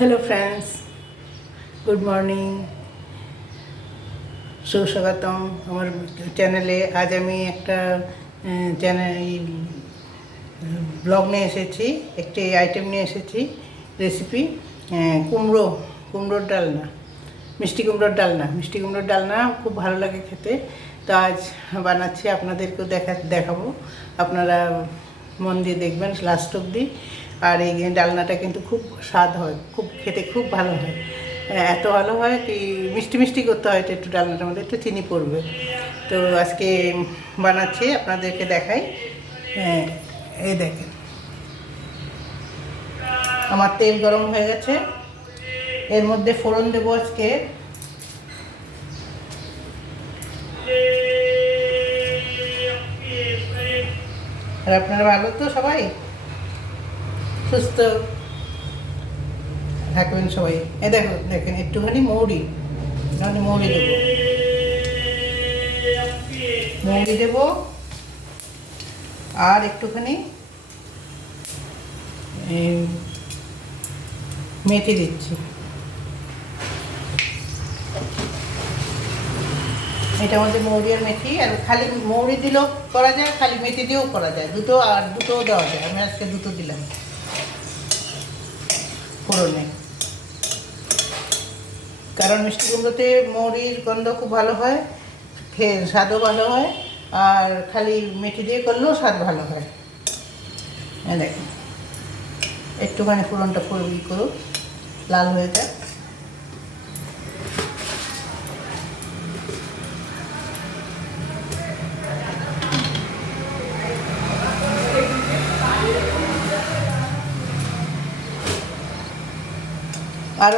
Hello friends, good morning, সুস্বাগতম আমার চ্যানেলে। আজ আমি একটা ব্লগ নিয়ে এসেছি, একটি আইটেম নিয়ে এসেছি, রেসিপি কুমড়োর ডালনা, মিষ্টি কুমড়োর ডালনা খুব ভালো লাগে খেতে। তো আজ বানাচ্ছি, আপনাদেরকেও দেখাবো। আপনারা মন দিয়ে দেখবেন লাস্ট অবধি। আর এই ডালনাটা কিন্তু খুব স্বাদ হয়, খেতে খুব ভালো হয়। এত ভালো হয় কি মিষ্টি মিষ্টি করতে হয়, একটু ডালনাটার মধ্যে একটু চিনি পড়বে। তো আজকে বানাচ্ছি, আপনাদেরকে দেখাই। এই দেখেন, আমার তেল গরম হয়ে গেছে, এর মধ্যে ফোড়ন দেবো আজকে। আর আপনারা ভালো তো, সবাই সুস্থ থাকবেন সবাই। দেখেন একটুখানি মৌরি দেবো আর একটুখানি মেথি দিচ্ছি। এটার মধ্যে মৌরি আর মেথি, আর খালি মৌরি দিলেও করা যায়, খালি মেথি দিয়েও করা যায়, দুটোও দেওয়া যায়। আমি আজকে দুটো দিলাম ফোড়নে, কারণ মিষ্টি কুমড়োতে মৌরির গন্ধ খুব ভালো হয়, স্বাদও ভালো হয়, আর খালি মেথি দিয়ে করলেও স্বাদ ভালো হয়। দেখুন, একটুখানি ফোড়নটা করুক, লাল হয়ে যায়। আর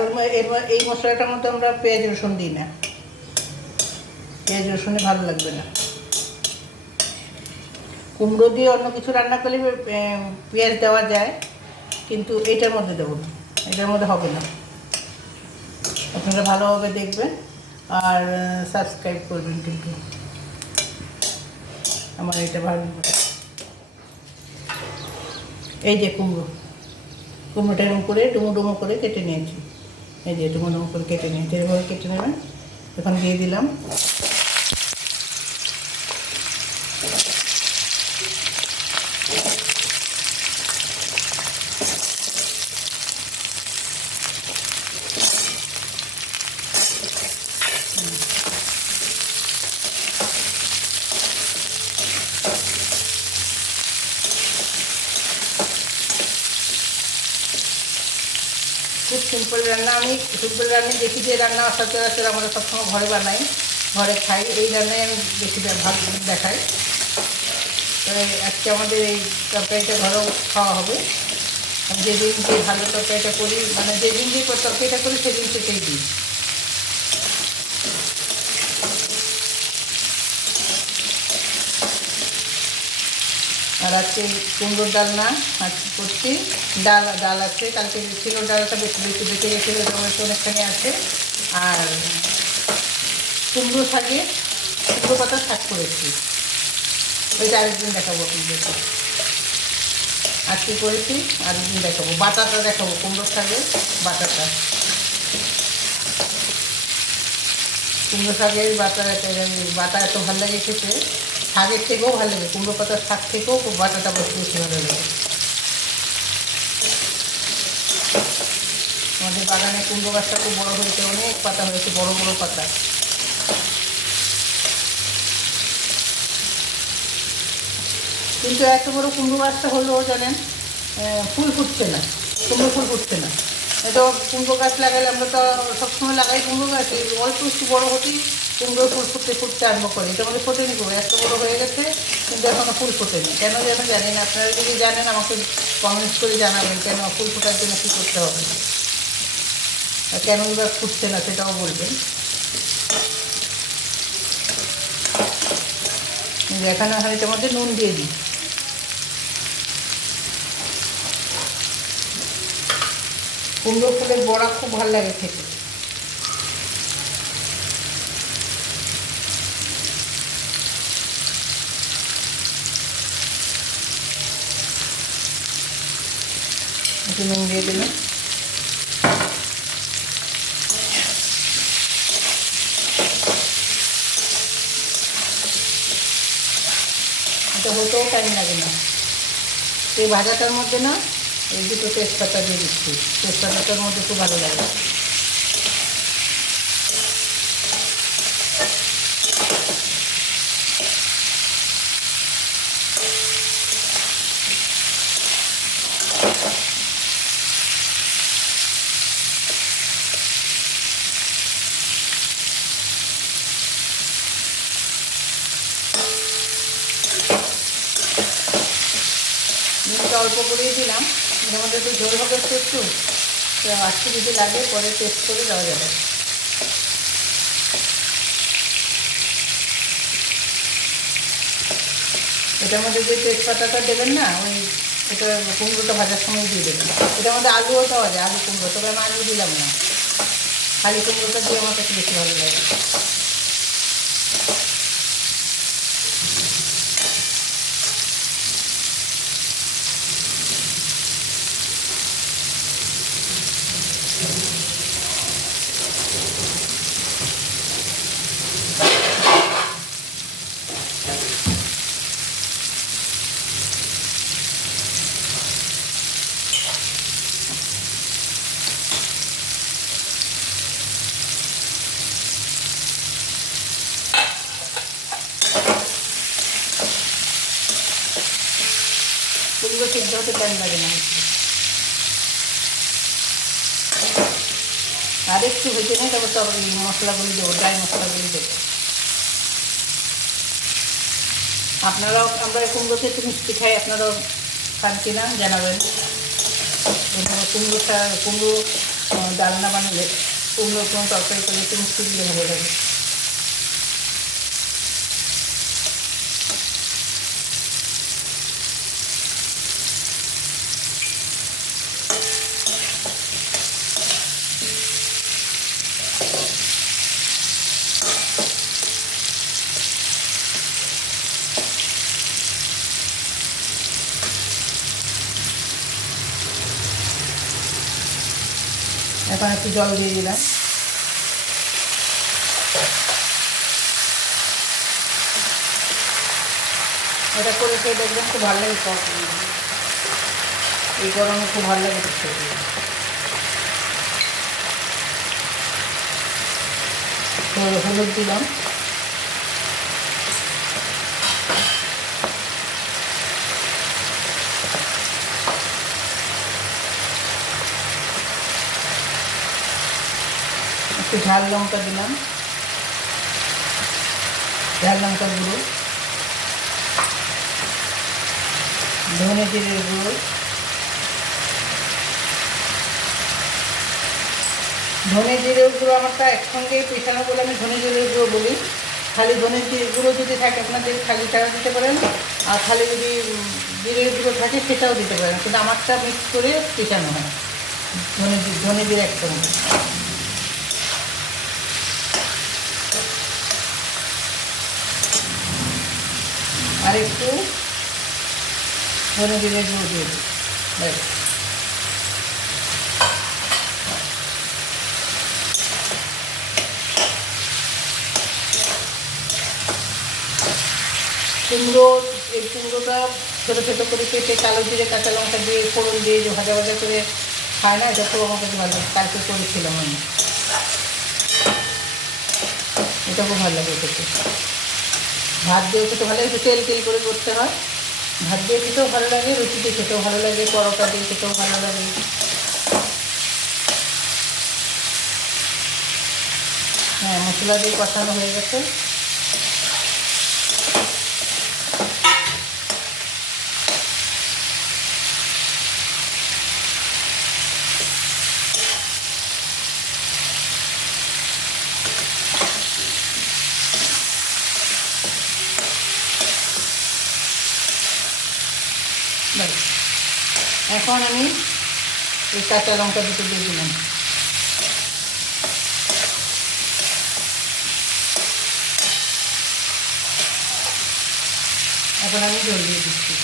এই মশলাটার মধ্যে আমরা পেঁয়াজ রসুন দিই না, পেঁয়াজ রসুনে ভালো লাগবে না। কুমড়ো দিয়ে অন্য কিছু রান্না করলে পেঁয়াজ দেওয়া যায়, কিন্তু এটার মধ্যে দেবো না, এটার মধ্যে হবে না। আপনারা ভালোভাবে দেখবেন আর সাবস্ক্রাইব করবেন কিন্তু আমার এটা ভালো। এই যে কুমড়োটা এরকম করে ডুমো করে কেটে নিয়েছি, এই যে ডুমো করে কেটে নিয়েছি, এভাবে কেটে নেবেন। এখন দিয়ে দিলাম খুব সিম্পল রান্না। আমি সিম্পল রান্না দেখি, যে রান্না সচরাচর আমরা সবসময় ঘরে বানাই, ঘরে খাই, এই রান্নায় আমি বেশি দেখাই। তো আজকে আমাদের এই তরকারিটা ঘরেও খাওয়া হবে। যেদিন যে ভালো তরকারিটা করি, মানে যেদিন যে তরকারিটা করি সেদিন সেটাই দিই। আর আজকে কুমড়োর ডালনা আজকে করছি। ডাল আছে, কালকে ছিল ডালটা বেশি বেঁচে গেছিলো, অনেকখানি আছে। আর কুমড়ো পাতার শাক করেছি, ওইটা আরেকদিন দেখাবো আপনাদেরকে। আজকে করেছি, আরেকদিন দেখাবো। বাটাটা দেখাবো, কুমড়ো শাকের বাটাটা। কুমড়ো শাকের বাটা এত ভালো লাগে খেতে, শাকের থেকেও ভালো লাগে, কুমড়ো পাতার শাক থেকেও বাটাটা বেশি ভালো লাগে। আমাদের বাগানে কুমড়ো গাছটা খুব বড়ো হয়েছে, অনেক পাতা হয়েছে, বড় বড় পাতা। কিন্তু এত বড় কুমড়ো গাছটা হলেও জানেন ফুল ফুটছে না, কুমড়ো ফুল ফুটছে না। এটা কুমড়ো গাছ লাগালে, আমরা তো সবসময় লাগাই কুমড়ো গাছ, অল্প একটু বড়ো হতেই কুমড়ো ফুল ফুটতে আরম্ভ করে। এটা আমাদের ফোটেনি, করে এত বড়ো হয়ে গেছে কিন্তু এখনও ফুল ফোটেনি। কেন যেন জানি না, আপনারা যদি জানেন আমাকে কমেন্টস করে জানাবেন, কেন ফুল ফোটার জন্য কী করতে হবে, আর কেন এবার ফুটছে না সেটাও বলবেন। এখানে এটার মধ্যে নুন দিয়ে দিই। কুমড়ো ফুলের বড়া খুব ভালো লাগে খেতে। একটু নুন দিয়ে দিলাম। হতেও টাইম লাগে না। এই ভাজাটার মধ্যে না এই দুটো তেজপাতা দিয়ে দিচ্ছি, তেজপাতাটার মধ্যে খুব ভালো লাগে। নুনটা অল্প করেই দিলাম, এর মধ্যে একটু ঝোল হবে একটু, তো আজকে যদি লাগে পরে টেস্ট করে দেওয়া যাবে। এটার মধ্যে যে তেজপাতাটা দেবেন না, ওই এটা কুমড়োটা ভাজার সময় দিয়ে দেবেন। এটার মধ্যে আলুও দেওয়া যায়, আলু কুমড়ো, তবে আমি আলু দিলাম না, খালি কুমড়োটা দিয়ে আমার কাছে বেশি ভালো লাগে। কুমড়ো সিদ্ধ হতে টাইম লাগে না, আর একটু ভেজে নিয়ে তারপর মশলাগুলি দেবো, ড্রাই মশলাগুলি দেবো। আপনারাও, আমরা কুমড়োতে একটু মিষ্টি খাই, আপনারাও খান কিনা জানাবেন। কুমড়ো ডালনা বানালে, কুমড়ো কোনো তরকারি করলে একটু মিষ্টি দিলে ভালো লাগে। এখন একটু জল দিয়ে দিলাম। এটা করে খেয়ে দেখবেন খুব ভালো লাগে, এই গরমে খুব ভালো লাগে খেতে। হলুদ দিলাম, একটু ঝাল লঙ্কা দিলাম, ঝাল লঙ্কা গুঁড়ো, ধনে জিরের গুঁড়ো, ধনে জিরের গুঁড়ো আমারটা একসঙ্গেই পেছানো বলে আমি ধনে জিরের গুঁড়ো বলি। খালি ধনে গুঁড়ো যদি থাকে আপনাদের খালি তারা দিতে পারেন, আর খালি যদি জিরের গুঁড়ো থাকে সেটাও দিতে পারেন, কিন্তু আমারটা মিক্স করে পেছানো হয়, ধনে জিরে একসঙ্গে। আর একটু ধনে জিরের গুঁড়ো দিয়ে দিই, ব্যাস। এই কুমড়োটা ছোটো ছোটো করে কেটে কালো জিরে কাঁচা লঙ্কা দিয়ে ফোড়ন দিয়ে যে ভাজা ভাজা করে খায় না, এটা খুব আমার কাছে ভালো, কালকে করেছিলাম আমি, এটা খুব ভালো লাগে খেতে। ভাত দিয়ে খেতে ভালো লাগে, একটু তেল তেল করে করতে হয়, ভাত দিয়ে খেতেও ভালো লাগে, রুটিতে খেতেও ভালো লাগে, পরোটা দিয়ে খেতেও ভালো লাগে। হ্যাঁ, মশলা দিয়ে কষানো হয়ে গেছে। এখন আমি এই কাঁচা লঙ্কা দুটো দিয়ে দিলাম। এখন আমি জল দিয়ে দিচ্ছি।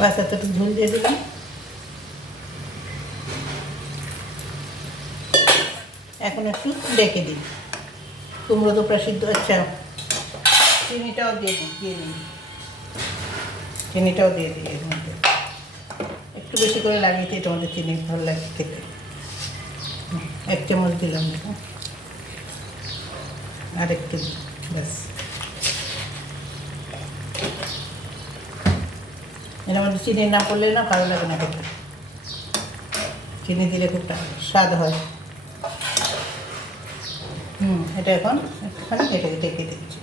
বাস এতটুকু ঝোল দিয়ে দিলাম। এখন একটু ডেকে দিই। কুমড়ো তো প্রায় সিদ্ধ। আচ্ছা, চিনিটাও দিয়ে নিই। চিনিটাও দিয়ে দিই এর মধ্যে। একটু বেশি করে লাগিয়েছি, তোমাদের চিনি ভালো লাগে খেতে। 1 চামচ দিলাম দেখো, আর একটু দিই ব্যাস। এর মধ্যে চিনি না পড়লে না ভালো লাগে না খেতে। চিনি দিলে খুব স্বাদ হয়। এটা এখন একটুখানি ঢেকে দিচ্ছি।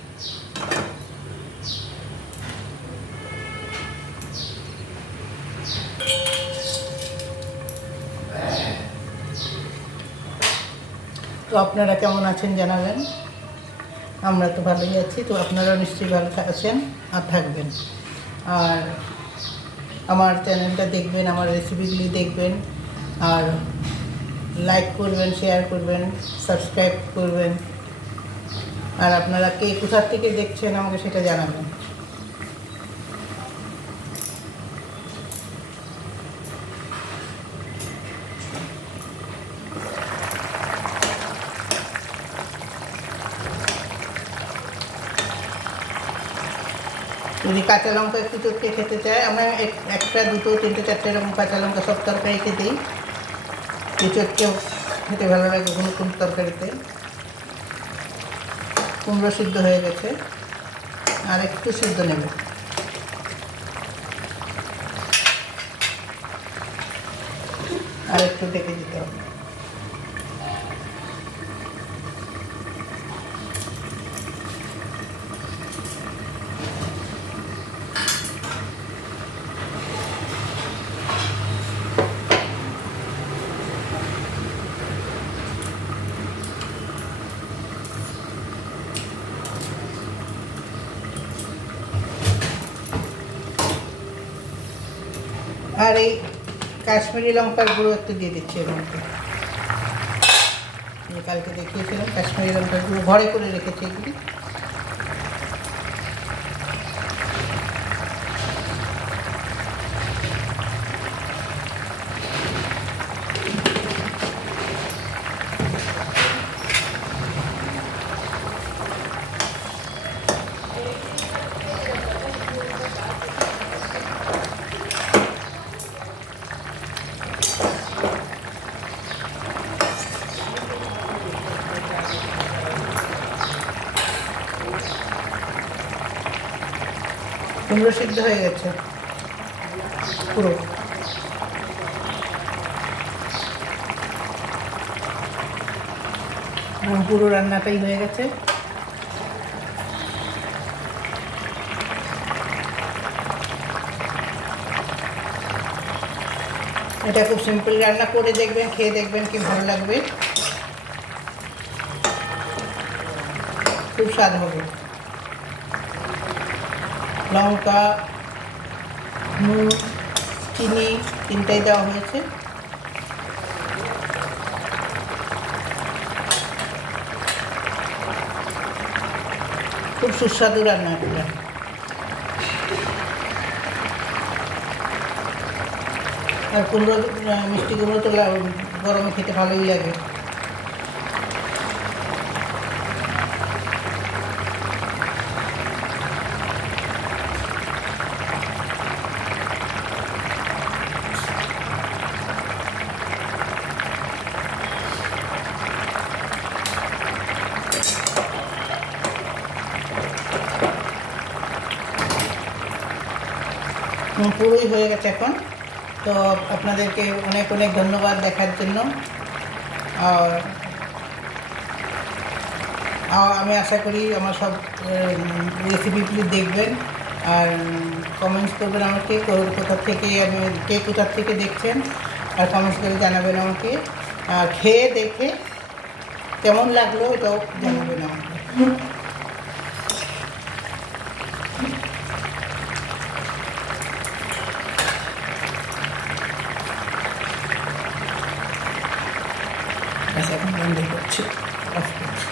তো আপনারা কেমন আছেন জানাবেন। আমরা তো ভালোই আছি। তো আপনারাও নিশ্চয়ই ভালো আছেন আর থাকবেন। আর আমার চ্যানেলটা দেখবেন, আমার রেসিপিগুলি দেখবেন, আর লাইক করবেন, শেয়ার করবেন, সাবস্ক্রাইব করবেন। আর আপনারা কে কোথা থেকে দেখছেন আমাকে সেটা জানাবেন। যদি কাঁচা লঙ্কা একটু চটকে খেতে চায়, আমরা 1টা 2টো 3টে 4টে এরকম কাঁচা লঙ্কা সব তরকারিতে দিই। চটকেও খেতে ভালো লাগে কোন তরকারিতে। কুমড়ো সিদ্ধ হয়ে গেছে, আর একটু সিদ্ধ নেবে। আর একটু ডেকে দিতে হবে। আর এই কাশ্মীরি লঙ্কার গুঁড়ো একটু দিয়ে দিচ্ছি এর মধ্যে। কালকে দেখিয়েছিলাম কাশ্মীরি লঙ্কার গুঁড়ো ঘরে করে রেখেছি এগুলি। কুমড়ো সিদ্ধ হয়ে গেছে পুরো। পুরো রান্নাটাই হয়ে গেছে। এটা খুব সিম্পল রান্না, করে দেখবেন, খেয়ে দেখবেন কি ভালো লাগবে। খুব স্বাদ হবে। লঙ্কা, নুন, চিনি 3টাই দেওয়া হয়েছে। খুব সুস্বাদু রান্না এটা। আর কুমড়ো, মিষ্টি কুমড়ো তো গরমে খেতে ভালোই লাগে। পুরোই হয়ে গেছে এখন। তো আপনাদেরকে অনেক অনেক ধন্যবাদ দেখার জন্য। আর আমি আশা করি আমার সব রেসিপিগুলি দেখবেন, আর কমেন্টস করবেন আমাকে কোথা থেকে কোথা থেকে দেখছেন, আর কমেন্টস করে জানাবেন আমাকে। আর খেয়ে দেখে কেমন লাগলো এটাও জানাবেন আমাকে। এখন বন্ধ করছি, অফ করছি।